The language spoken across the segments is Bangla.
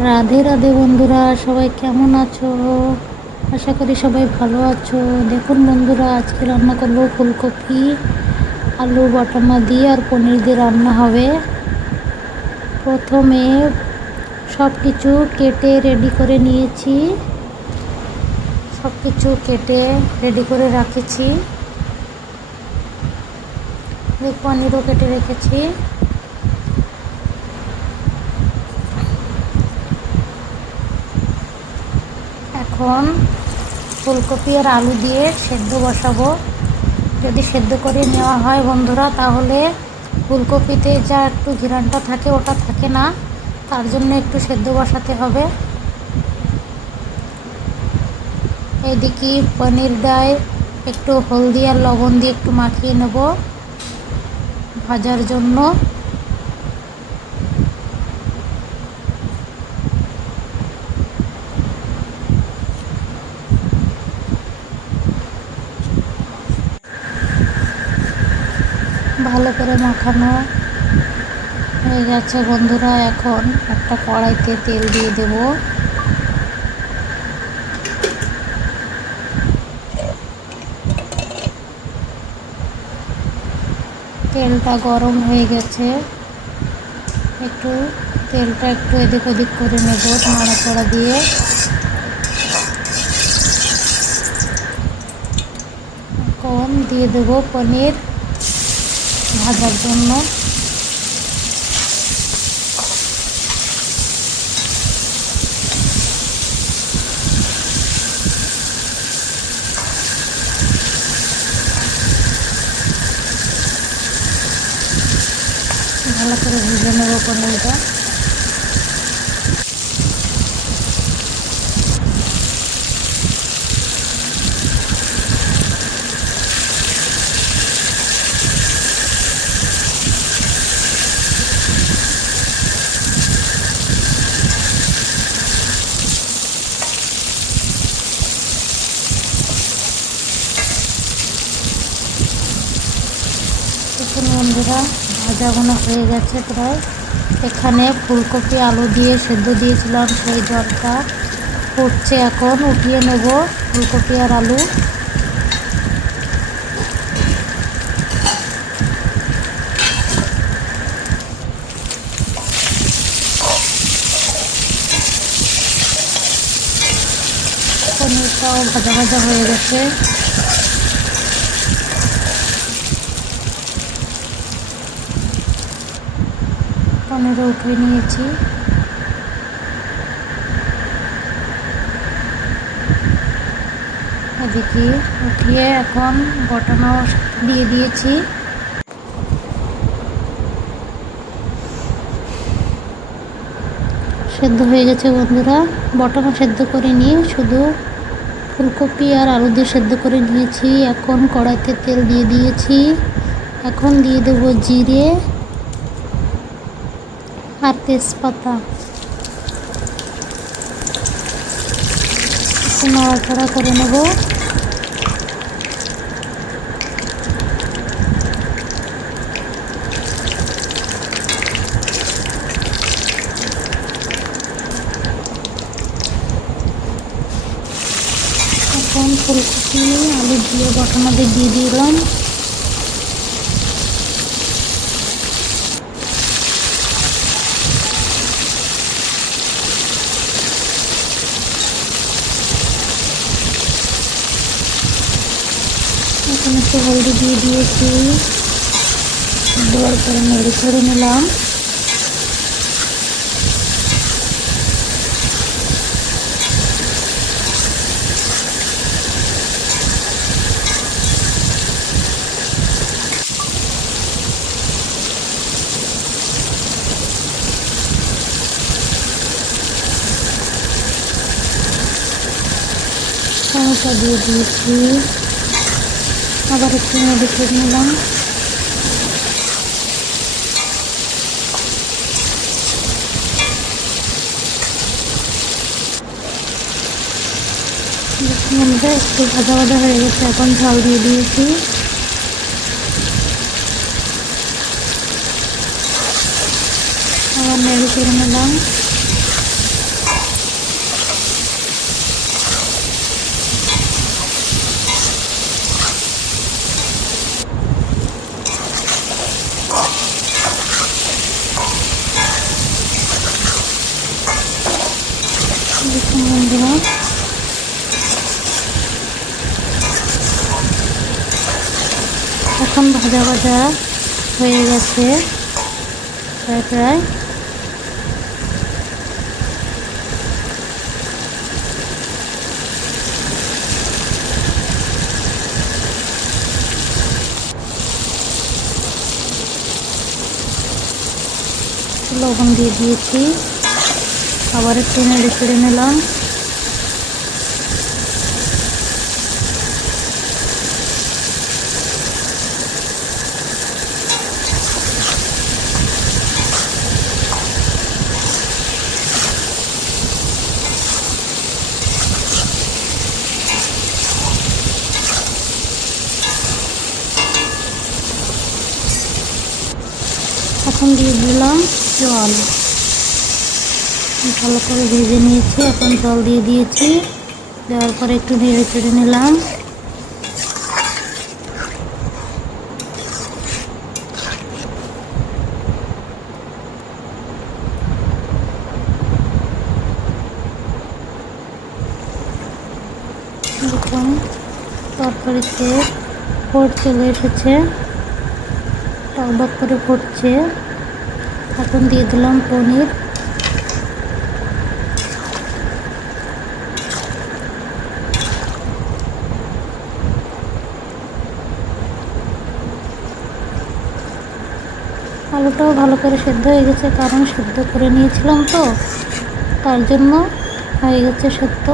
রাধে রাধে বন্ধুরা, সবাই কেমন আছো? আশা করি সবাই ভালো আছো। দেখুন বন্ধুরা, আজকে রান্না করব ফুলকপি আলু বাটানা দিয়ে আর পনির দিয়ে রান্না হবে। প্রথমে সব কিছু কেটে রেডি করে নিয়েছি, সব কিছু কেটে রেডি করে রাখেছি। পনিরও কেটে রেখেছি। এখন ফুলকপি আর আলু দিয়ে সেদ্ধ বসাবো। যদি সেদ্ধ করে নেওয়া হয় বন্ধুরা, তাহলে ফুলকপিতে যা একটু ঘ্রাণটা থাকে ওটা থাকে না, তার জন্য একটু সেদ্ধ বসাতে হবে। এদিকে পনিরটায় একটু হলদি আর লবণ দিয়ে একটু মাখিয়ে নেব ভাজার জন্য। ভালো করে মাখানো হয়ে গেছে বন্ধুরা। এখন একটা কড়াইতে তেল দিয়ে দেব। তেলটা গরম হয়ে গেছে, একটু তেলটা একটু এদিক ওদিক করে নেব নাড়াচাড়া দিয়ে। এখন দিয়ে দেব পনির ভাজার জন্য। ভালো করে ভেজে নেব পনিরটা। দেখুন বন্ধুরা, ভাজা গোনা হয়ে গেছে প্রায়। এখানে ফুলকপি আলু দিয়ে সেদ্ধ দিয়েছিলাম, সেই জলটা ফুটছে। এখন উঠিয়ে নেব ফুলকপি আর আলু। পনিরটাও ভাজা ভাজা হয়ে গেছে। পনিরও উঠিয়ে নিয়েছি। এদিকে উঠিয়ে এখন বটানো দিয়ে দিয়েছি। সেদ্ধ হয়ে গেছে বন্ধুরা। বটানো সেদ্ধ করে নিয়ে শুধু ফুলকপি আর আলু দিয়ে সেদ্ধ করে নিয়েছি। এখন কড়াইতে তেল দিয়ে দিয়েছি। এখন দিয়ে দেবো জিরে আর তেজপাতা। একটু নাড়াচাড়া করে নেব। এখন ফুলকপি আলু দিয়ে বটানাতে দিয়ে দিলাম। এখন একটু হলদি দিয়ে দিয়েছি, দেওয়ার পরে নেড়ে ছেড়ে নিলাম। টমেটো দিয়ে দিয়েছি, আবার একটু নেড়ে ছেড়ে নিলাম। মধ্যে একটু ভাজা ভাজা হয়ে গেছে। এখন ঝাল দিয়ে দিয়েছি। আবার নেড়ে চেড়ে নিলাম। দেখুন বন্ধুরা, এখন ভাজা ভাজা হয়ে গেছে প্রায় প্রায়। লবণ দিয়ে দিয়েছি, আবার একটু নেড়ে চেড়ে নিলাম। এখন দিয়ে দিলাম জল, ভালো করে ভেজে নিয়েছি। এখন জল দিয়ে দিয়েছি, দেওয়ার পরে একটু নেড়ে চেড়ে নিলাম। দেখুন তরকারিতে ফোট চলে এসেছে, টকবক করে ফুটছে। এখন দিয়ে দিলাম পনির। আলুটাও ভালো করে সেদ্ধ হয়ে গেছে, কারণ সেদ্ধ করে নিয়েছিলাম তো, তার জন্য হয়ে গেছে সেদ্ধ।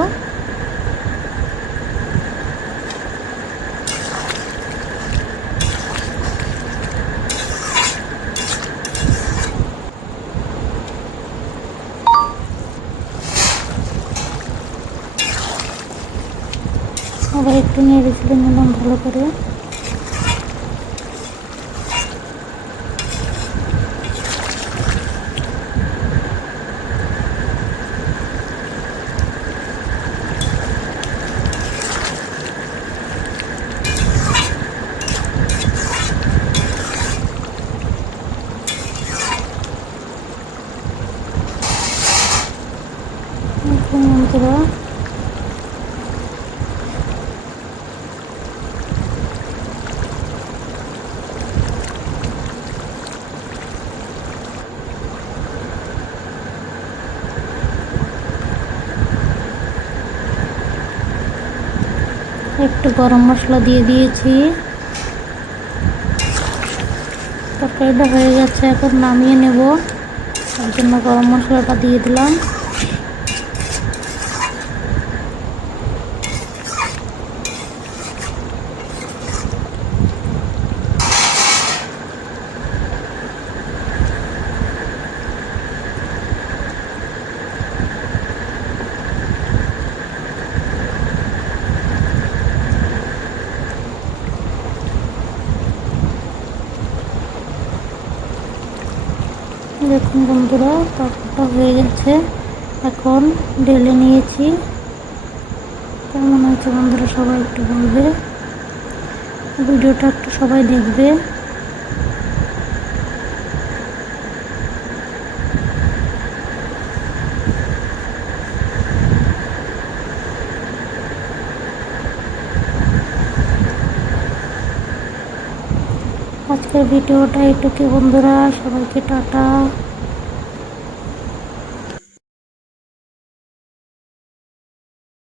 আবার একটু নেড়ে চেড়ে নিলাম ভালো করে। বন্ধুরা একটু গরম মশলা দিয়ে দিয়েছি। তরকারিটা হয়ে গেছে, এখন নামিয়ে নেব, তার জন্য গরম মশলাটা দিয়ে দিলাম। দেখুন বন্ধুরা তরকারিটা হয়ে গেছে, এখন ঢেলে নিয়েছি। কেমন হয়েছে বন্ধুরা সবাই একটু বলবে, ভিডিওটা একটু সবাই দেখবে। আজকের ভিডিওটা এইটুকু বন্ধুরা, সবাইকে টাটা।